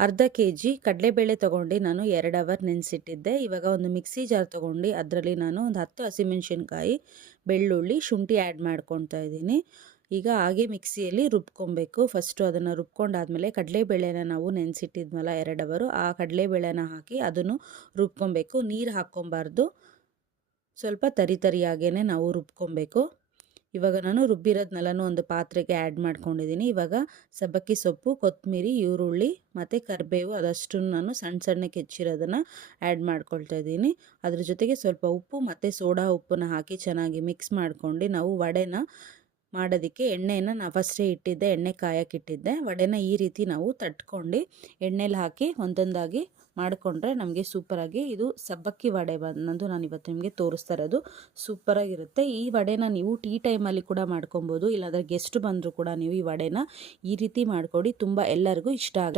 ಅರ್ಧ ಕೆಜಿ ಕಡಲೆಬೇಳೆ ತೊಗೊಂಡು ನಾನು 2 ಅವರ್ ನೆನೆಸಿಟ್ಟಿದ್ದೆ. ಇವಾಗ ಒಂದು ಮಿಕ್ಸಿ ಜಾರ್ ತೊಗೊಂಡು ಅದರಲ್ಲಿ ನಾನು ಒಂದು 10 ಹಸಿಮೆಣಸಿನ್ಕಾಯಿ, ಬೆಳ್ಳುಳ್ಳಿ, ಶುಂಠಿ ಆ್ಯಡ್ ಮಾಡ್ಕೊತಾ ಇದ್ದೀನಿ. ಈಗ ಹಾಗೆ ಮಿಕ್ಸಿಯಲ್ಲಿ ರುಬ್ಕೊಬೇಕು. ಫಸ್ಟು ಅದನ್ನು ರುಬ್ಕೊಂಡಾದಮೇಲೆ ಕಡಲೆಬೇಳೆನ ನಾವು ನೆನೆಸಿಟ್ಟಿದ್ವಲ್ಲ 2 ಅವರು, ಆ ಕಡಲೆಬೇಳೆನ ಹಾಕಿ ಅದನ್ನು ರುಬ್ಕೊಬೇಕು. ನೀರು ಹಾಕ್ಕೊಬಾರ್ದು, ಸ್ವಲ್ಪ ತರಿಯಾಗೇ ನಾವು ರುಬ್ಕೊಬೇಕು. ಇವಾಗ ನಾನು ರುಬ್ಬಿರೋದ್ನೆಲ್ಲನೂ ಒಂದು ಪಾತ್ರೆಗೆ ಆ್ಯಡ್ ಮಾಡ್ಕೊಂಡಿದ್ದೀನಿ. ಇವಾಗ ಸಬ್ಬಕ್ಕಿ ಸೊಪ್ಪು, ಕೊತ್ತಂಬರಿ, ಈರುಳ್ಳಿ ಮತ್ತು ಕರಿಬೇವು ಅದಷ್ಟನ್ನು ನಾನು ಸಣ್ಣಕ್ಕೆ ಹೆಚ್ಚಿರೋದನ್ನು ಆ್ಯಡ್ ಮಾಡ್ಕೊಳ್ತಾ ಇದ್ದೀನಿ. ಅದ್ರ ಜೊತೆಗೆ ಸ್ವಲ್ಪ ಉಪ್ಪು ಮತ್ತು ಸೋಡಾ ಉಪ್ಪನ್ನ ಹಾಕಿ ಚೆನ್ನಾಗಿ ಮಿಕ್ಸ್ ಮಾಡ್ಕೊಂಡು ನಾವು ವಡೆನ ಮಾಡೋದಕ್ಕೆ ಎಣ್ಣೆನ ನಾನು ಫಸ್ಟೇ ಇಟ್ಟಿದ್ದೆ, ಎಣ್ಣೆ ಕಾಯಕ್ಕಿಟ್ಟಿದ್ದೆ. ವಡೆನ ಈ ರೀತಿ ನಾವು ತಟ್ಕೊಂಡು ಎಣ್ಣೆಲಿ ಹಾಕಿ ಒಂದೊಂದಾಗಿ ಮಾಡಿಕೊಂಡ್ರೆ ನಮಗೆ ಸೂಪರಾಗಿ ಇದು ಸಬ್ಬಕ್ಕಿ ವಡೆ ಬಂದು ನಾನು ಇವತ್ತು ನಿಮಗೆ ತೋರಿಸ್ತಾ ಇರೋದು ಸೂಪರಾಗಿರುತ್ತೆ. ಈ ವಡೆನ ನೀವು ಟೀ ಟೈಮಲ್ಲಿ ಕೂಡ ಮಾಡ್ಕೊಬೋದು, ಇಲ್ಲಾಂದರೆ ಗೆಸ್ಟ್ ಬಂದರೂ ಕೂಡ ನೀವು ಈ ವಡೆನ ಈ ರೀತಿ ಮಾಡಿಕೊಡಿ, ತುಂಬ ಎಲ್ಲರಿಗೂ ಇಷ್ಟ ಆಗುತ್ತೆ.